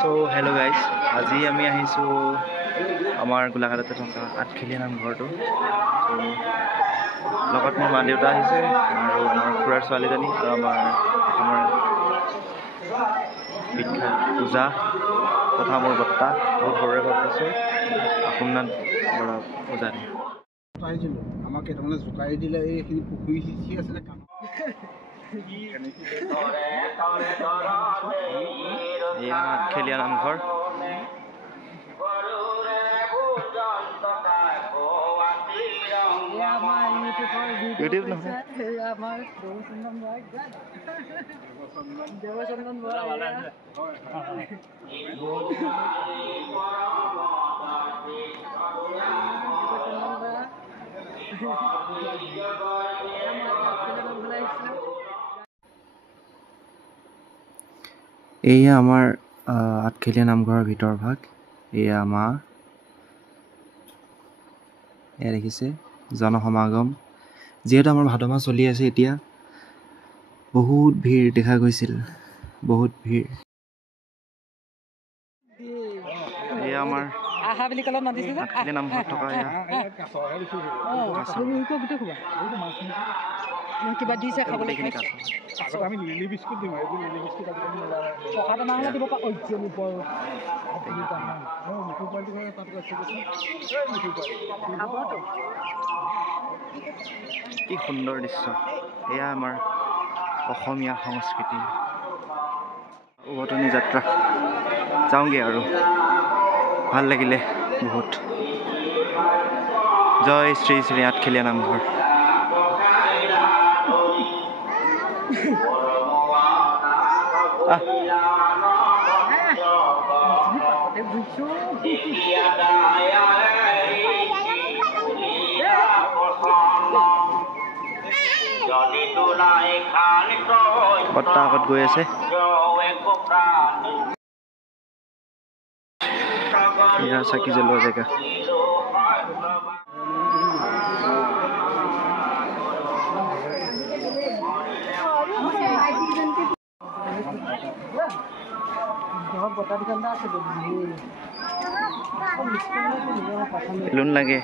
So hello guys, আজি আমি আহিছো আমাৰ গোলাঘাটতে থকা আঠখেলীয়া নামঘৰটো। So লগত মোৰ মা দেউতা আহিছে আৰু আমাৰ খুৰাৰ ছোৱালীজনী আৰু আমাৰ বিখ্যাত পূজা তথা মোৰ বৰ্তা বহুত সৰুৰে ঘৰত আছে আপোনাৰ বৰা পূজাৰী। আমাক কেইটামানে জোকাৰি দিলে এইখিনি পুখুৰী সিঁচি আছিলে এয়া আঠখেলীয়া নামঘৰ। ইউটিউব নহয় এয়া আমাৰ আঠখেলীয়া নামঘৰৰ ভিতৰ ভাগ। এয়া মা, এয়া দেখিছে জনসমাগম। যিহেতু আমাৰ ভাদ মাহ চলি আছে, এতিয়া বহুত ভিৰ দেখা গৈছিল, বহুত ভিৰ। এয়া আমাৰ আঠখেলীয়া নামঘৰত থকা কিবা দিছে খাবলৈ আমি লিলি বিস্কুট দিম লিলি বিস্কুট কি সুন্দৰ দৃশ্য। এয়া আমাৰ অসমীয়া সংস্কৃতি উভতনি যাত্ৰা। যাওঁগৈ আৰু ভাল লাগিলে বহুত। জয় শ্ৰী শ্ৰী আঠখেলীয়া নামঘৰ। বৰ্তা আগত গৈ আছে। এয়া চাকি জ্বলোৱা জেগা। বেলুন লাগে।